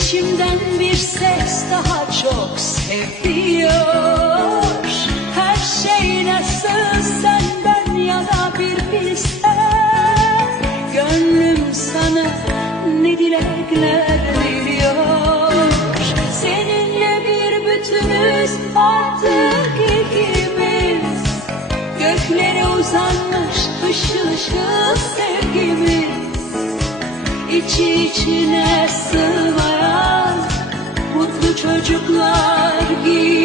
İçimden bir ses daha çok seviyor. Her şey nasıl senden yana bir bilsen Gönlüm sana ne dilekler diliyor Seninle bir bütünüz artık ikimiz. Göklere uzanmış ışıl ışıl sevgimiz İçi içine sığmayan mutlu çocuklar gibi